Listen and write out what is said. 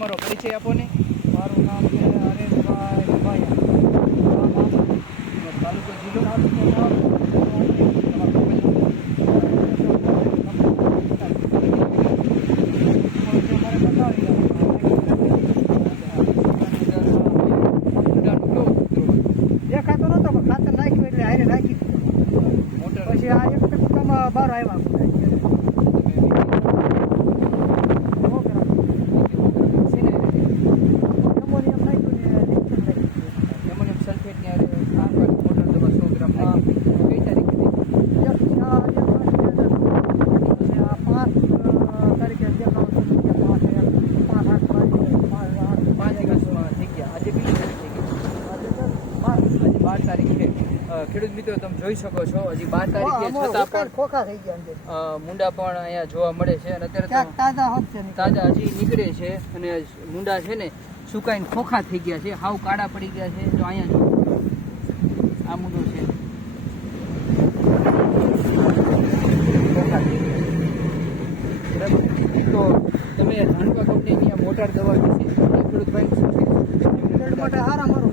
તમારો પરિચય આપો ને. મારું નામ છે હરેશભાઈ રબાયા. તાલુકો જિલ્લો. દેખાતો નતો પણ ખાતર નાખ્યું એટલે હારે નાખી મોટર પછી આ એક ટકામાં બહાર આવ્યા એમોનિયમ નાખ્યું ને એમોનિયમ સલ્ફેટની હારે આંકવાની મોટર દવા 100 ગ્રામ નાખી. કઈ તારીખે થઈ? 5 તારીખે દેખાવ 5 દિવસમાં થઈ ગયા. આજે કઈ તારીખ થઈ ગઈ? આજે 12 તારીખ છે. ખેડૂત મિત્રો તમે જોઈ શકો છો હજી 12 તારીખે છતાં પણ ખોખા થઈ ગયા મુંડા પણ અહીંયા જોવા મળે છે અને અત્યારે ક્યાંક તો તાજા હોત છે તાજા હજી નીકળે છે અને મુંડા છે ને સુકાઈને ખોખા થઈ ગયા છે, હાવ કાળા પડી ગયા છે. તો અહીંયા જો આ મુંડો છે, ખોખા થઈ ગયા. બરાબર. તો તમે ધાનુકા કંપનીની આ મોટર દવા વિશે ખેડૂત ભાઈ શું છે? માટે હારા મારું